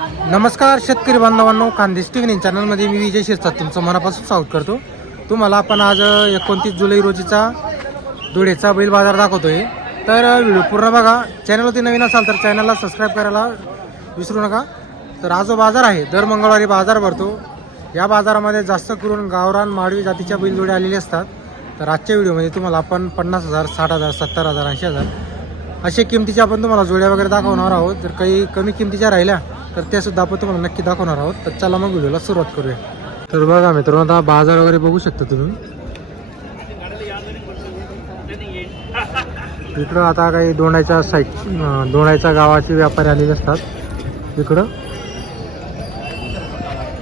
नमस्कार शेतकरी बांधवांनो खानदेश टिव्ही चॅनलमध्ये मी विजय शिरसाट तुमचं मनापासून स्वागत करतो. तुम्हाला आपण आज एकोणतीस जुलै रोजीचा धुळेचा बैल बाजार दाखवतोय. तर व्हिडिओ पूर्ण बघा. चॅनलवरती नवीन असाल तर चॅनलला सबस्क्राईब करायला विसरू नका. तर आज जो बाजार आहे दर मंगळवारी बाजार भरतो. या बाजारामध्ये जास्त करून गावरान माडवी जातीच्या बैलजोड्या आलेले असतात. तर आजच्या व्हिडिओमध्ये तुम्हाला आपण पन्नास हजार साठ हजार सत्तर हजार ऐंशी हजार अशा किमतीच्या आपण तुम्हाला जोड्या वगैरे दाखवणार आहोत. जर काही कमी किमतीच्या राहिल्या तर त्या सुद्धा आपण तुम्हाला नक्की दाखवणार आहोत. तर चला मग व्हिडिओला सुरुवात करूया. तर बघा मित्रांनो आता बाजार वगैरे बघू शकता तुम्ही. इकडं आता काही दोंडाच्या साईड अं, दोंडाच्या गावाचे व्यापारी आलेले असतात. इकडं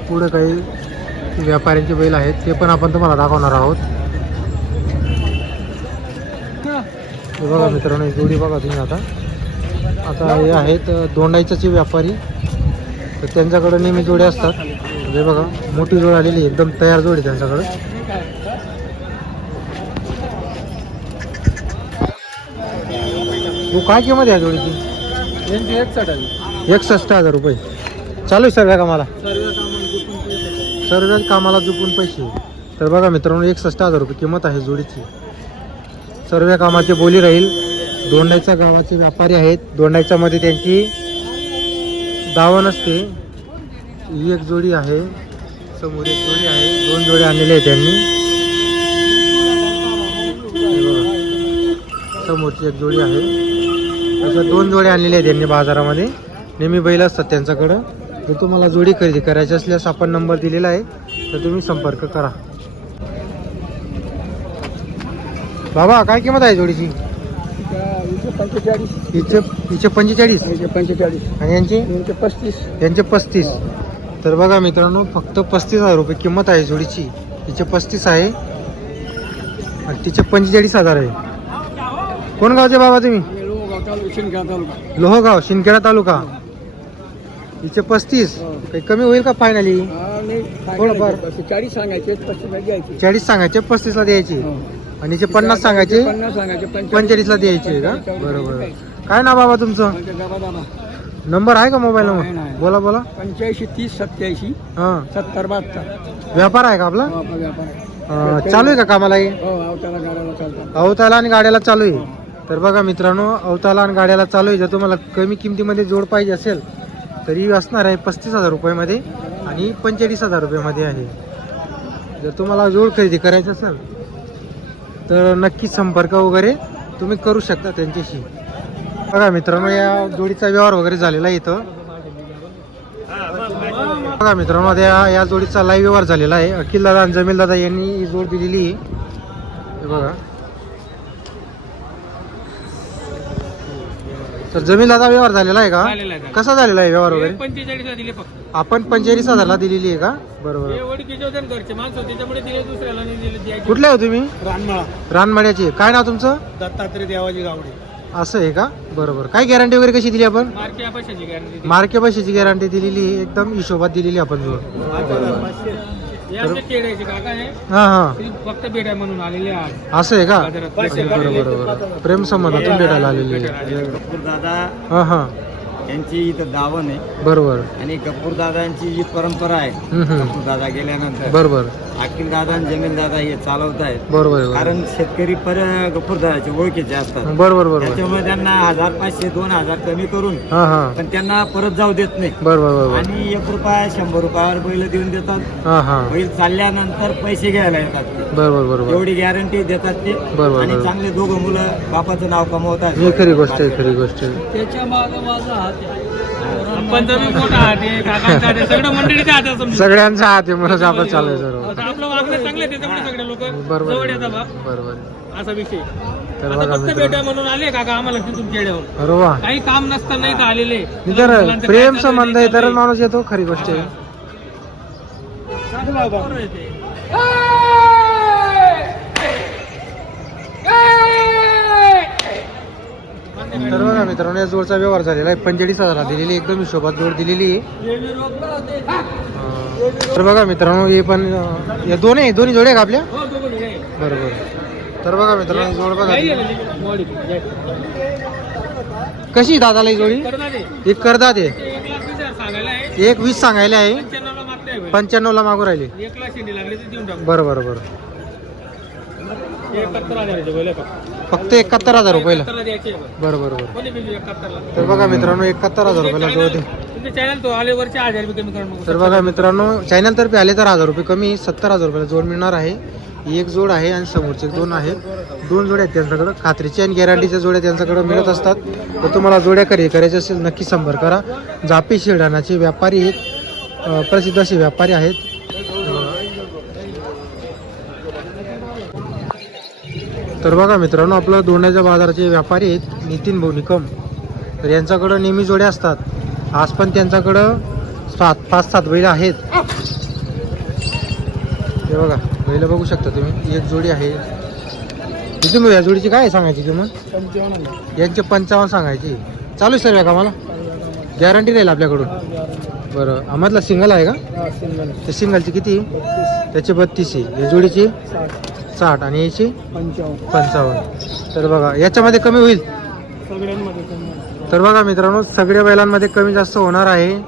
पुढं काही व्यापाऱ्यांचे बैल आहेत ते पण आपण तुम्हाला दाखवणार आहोत. बघा मित्रांनो ही जोडी बघा तुम्ही आता. आता हे आहेत अ, दोंडाईचाचे व्यापारी. तर त्यांच्याकडं नेहमी जोडे असतात. हे बघा मोठी जोड आलेली एकदम तयार जोडी आहे तू हो काय किंमत आहे या जोडीची? एकसष्ट हजार रुपये. चालू आहे सर्व कामाला? सर्व कामाला चुकून पैसे. तर बघा मित्रांनो एकसष्ट हजार रुपये किंमत आहे जोडीची. सर्व कामाची बोली राहील. दोंडाईच्या गावाचे व्यापारी आहेत. दोंडाईच्या मध्ये त्यांची दावा नसते ही एक जोडी आहे. समोर एक जोडी आहे. दोन जोडे आणलेले आहेत त्यांनी. समोरची एक जोडी आहे. अशा दोन जोडे आणलेले आहेत त्यांनी बाजारामध्ये. नेहमी बैल असतात त्यांच्याकडं. जर तुम्हाला जोडी खरेदी करायची असल्यास आपण नंबर दिलेला आहे तर तुम्ही संपर्क करा. बाबा काय किंमत आहे जोडीची? पंचेचाळीस. हिचे हिचे पंचेचाळीस? पंचेचाळीस. आणि यांची? दोनशे पस्तीस. यांचे पस्तीस. तर बघा मित्रांनो फक्त पस्तीस हजार रुपये किंमत आहे जोडीची. हिचे पस्तीस आहे. आणि तिचे पंचेचाळीस हजार आहे. कोण गावचे बाबा तुम्ही? लोहगाव शिंदखेडा तालुका. हिचे पस्तीस. काही कमी होईल का फायनली थोडंफार. चाळीस सांगायचे पस्तीस द्यायचे. चाळीस सांगायचे पस्तीसला द्यायची. हो. आणि हिचे पन्नास सांगायचे पन्नास सांगायचे पंचेचाळीसला द्यायची का? बरोबर काय ना बाबा तुमचं? नंबर आहे का मोबाईल नाही, नंबर? नाही. बोला बोला. पंच्याऐंशी तीस सत्याऐंशी हां. सत्तर बहात्तर. व्यापार आहे का आपला? हो, आपला व्यापार आहे. अं, चालू आहे का कामाला हे? हो अवताला गाड्याला चालतात अवताला आणि गाड्याला चालू आहे. तर बघा मित्रांनो अवताला आणि गाड्याला चालू आहे. जर तुम्हाला कमी किमतीमध्ये जोड पाहिजे असेल तरी असणार आहे पस्तीस हजार रुपयामध्ये. आणि पंचेचाळीस हजार रुपयामध्ये आहे. जर तुम्हाला जोड खरेदी करायचं असेल तर नक्कीच संपर्क वगैरे तुम्ही करू शकता त्यांच्याशी. बघा मित्रांनो या जोडीचा व्यवहार वगैरे झालेला आहे इथं. बघा मित्रांनो त्या या जोडीचा लाईव्ह व्यवहार झालेला आहे. अखिल दादा आणि जमील दादा यांनी ही जोड दिलेली आहे. हे बघा. तर जमीन दादा व्यवहार झालेला आहे का? आहे. कसा झालेला आहे व्यवहार वगैरे? पंचेचाळीसला दिले फक्त. आपण पंचेचाळीस हजारला दिलेली आहे का? बरोबर. हे ओळखीचे होते ना घरचे माणसं त्याच्यामुळे दिले दुसऱ्याला नाही दिले द्यायचे. कुठले हो तुम्ही? रानमाळा. रानमाड्याचे काय नाव तुमचं? दत्तात्रय देवाची गावडे. असं आहे का? बरोबर. काय गॅरंटी वगैरे कशी दिली आपण? मार्के पैशाची गॅरंटी मार्के पैशाची गॅरंटी दिलेली आहे. एकदम हिशोबात दिलेली आपण हे हा हा. फक्त म्हणून आलेले असं आहे का. बरोबर बरोबर. प्रेम संबंधातून भेटायला आलेली आहे. दादा हा हा. यांची इथं दावण आहे. बरोबर. आणि कपूर दादांची जी परंपरा आहे हम्म, हम्म. कपूर दादा गेल्यानंतर. बरोबर. अखिल दादा आणि जमीन दादा हे चालवत आहेत. बरोबर कारण शेतकरी पर कपूर दादाचे ओळखीचे असतात. बरोबर बरोबर. त्याच्यामुळे त्यांना हजार पाचशे दोन हजार कमी करून हा हा. पण त्यांना परत जाऊ देत नाही. बरोबर बरोबर आणि एक रुपया शंभर रुपयावर बैल देऊन देतात. हा हा. बैल चालल्यानंतर पैसे घ्यायला येतात. बरोबर बरोबर. एवढी गॅरंटी देतात ते. बरोबर, आणि बरोबर. चांगले दोघं मुलं बापाचं नाव कमवतात. ही खरी गोष्ट आहे खरी गोष्ट आहे. त्याच्यामागे माझा हात सगळ्यांचा हात आहे म्हणून आपण चालू आहे सर्व. आता आपलं वागणं चांगलं त्याच्यामुळे सगळे लोक बरोबर बरोबर. असा विषय. तर बघा बेटा म्हणून आले काका आम्हाला तिथून खेड्यावर. अरे वा. काही काम नसताना नाही आलेले. तर प्रेम संबंध आहे तर माणूस येतो खरी गोष्ट आहे आहे. बरोबर आहे ते. तर बघा मित्रांनो या जोडचा व्यवहार झालेला आहे. पंचेचाळीस हजारला दिलेली आहे, एकदम हिशोबात जोड दिलेली आहे. तर बघा मित्रांनो हे पण या दोन्ही आहे. दोन्ही जोड आहे का आपल्या? बरोबर तर बघा मित्रांनो जोड बघा. कशी दादाला ही जोडी? एक करदा ते एक वीस सांगायला आहे. पंच्याण्णवला मागू राहिले. बरं बरं बरं हे एकाहत्तर हजाराचे बैल आहे का फक्त एकाहत्तर हजार रुपयाला. बरं. बरं बरं तर बघा मित्रांनो एकाहत्तर हजार रुपयाला जोड करून तर बघा मित्रांनो चॅनल तर्फे आले तर हजार रुपये कमी सत्तर हजार रुपयाला जोड मिळणार आहे. एक जोड आहे आणि समोरचे दोन आहे. दोन जोड्या आहेत त्यांच्याकडं. खात्रीच्या आणि गॅरंटीच्या जोड्या त्यांच्याकडे मिळत असतात. तर तुम्हाला जोड्या खरेदी करायच्या असेल नक्की संपर्क करा. जापी शिरडाणाचे व्यापारी आहेत. प्रसिद्ध असे व्यापारी आहेत. तर बघा मित्रांनो आपलं दोण्याच्या बाजाराचे व्यापारी आहेत नितीन भाऊ निकम. तर यांच्याकडं नेहमी जोड्या असतात. आज पण त्यांच्याकडं सात पाच सात बैल आहेत. हे बघा बैल बघू शकता तुम्ही. एक जोडी आहे. नितीन भाऊ या जोडीची काय आहे सांगायची किंमत? यांचे पंचावन्न सांगायची. चालू आहे सर्व का मला गॅरंटी राहील आपल्याकडून. बरं आम्हाला सिंगल आहे का? ते सिंगलची किती? त्याची बत्तीस आहे. या जोडीची? साठ आणि याची पंचावन्न. तर बघा याच्यामध्ये कमी होईल? तर बघा मित्रांनो सगळ्या बैलांमध्ये कमी जास्त होणार आहे.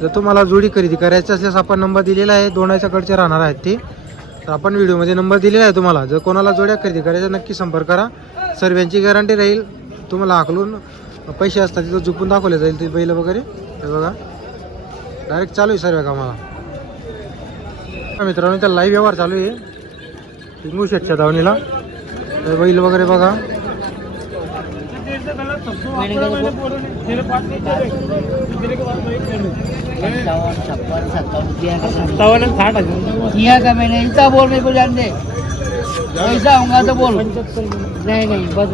जर तुम्हाला जोडी खरेदी करायची असल्यास आपण नंबर दिलेला आहे दोनाच्या कडचे राहणार आहेत ते. तर आपण व्हिडिओमध्ये नंबर दिलेला आहे तुम्हाला. जर कोणाला जोड्या खरेदी करायच्या नक्की संपर्क करा. सर्वांची गॅरंटी राहील. तुम्हाला आकलून पैसे असतात तिथं झुपून दाखवले जाईल ते बैल वगैरे. हे बघा. डायरेक्ट चालू आहे सर्व कामाला. मित्रांनो त्या लाईव्ह व्यवहार चालू आहे. टिंगू अच्छा धावणीला. तर बैल वगैरे बघा. सत्तावन्न का मैंने इतना बोल मेरे को जान दे पैसा होगा तो बोल नहीं नहीं बस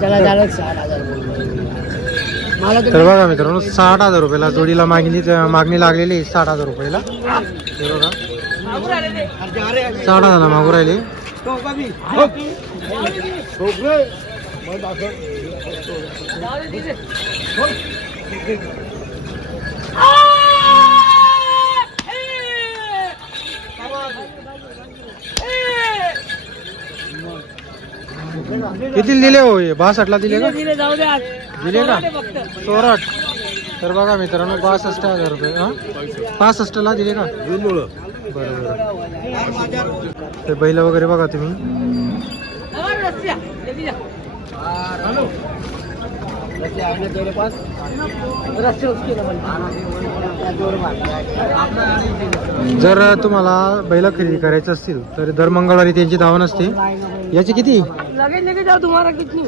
चला झालं साठ हजार मला तर बघा मित्रांनो साठ हजार रुपयाला जोडीला मागणी मागणी लागलेली साठ हजार रुपयाला. हे साठ हजार मागू राहिले किती दिले हो हे? बासष्टला दिले का? दिले का? चोराट तर बघा मित्रांनो बासष्ट हजार रुपये हा? पासष्टला दिले का? बरं ते बैल वगैरे बघा तुम्ही. जर तुम्हाला बैल खरेदी करायचं असतील तर दर मंगळवारी त्यांची धावण असते. याची किती? लगेच लगेच जाओ तुम्हारा कितनी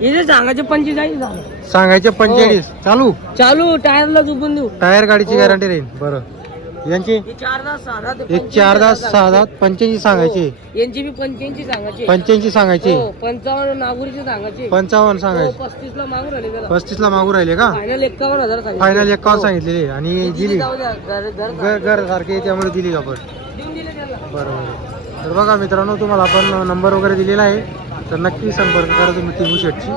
इथे सांगायचे पंचेचाळीस झालं. सांगायचे पंचेचाळीस. चालू. चालू टायरला झुपून देऊ. टायर गाडीची गॅरंटी राहील. बरं. यांची? हे चार दहा सहा ते एक चार दहा सहा दहा पंच्याऐंशी सांगायची. यांची बी पंच्याऐंशी सांगायचे. पंच्याऐंशी सांगायची. हो पंचावन्न नागुरीचे सांगायचे. पंचावन्न सांगायची. पस्तीस ला मागून राहिले त्याला. पस्तीसला मागू राहिले का? फायनल एक्कावन्न हजार सांगितले. फायनल एकावन्न सांगितलेली आणि दिली जाऊ द्या. घर घर घर सारखे. त्यामुळे दिली आपण देऊन दिले त्याला. बरोबर. तर बघा मित्रांनो तुम्हाला आपण नंबर वगैरे दिलेला आहे. तर नक्की संपर्क करा तुम्ही टिंगू शेटची.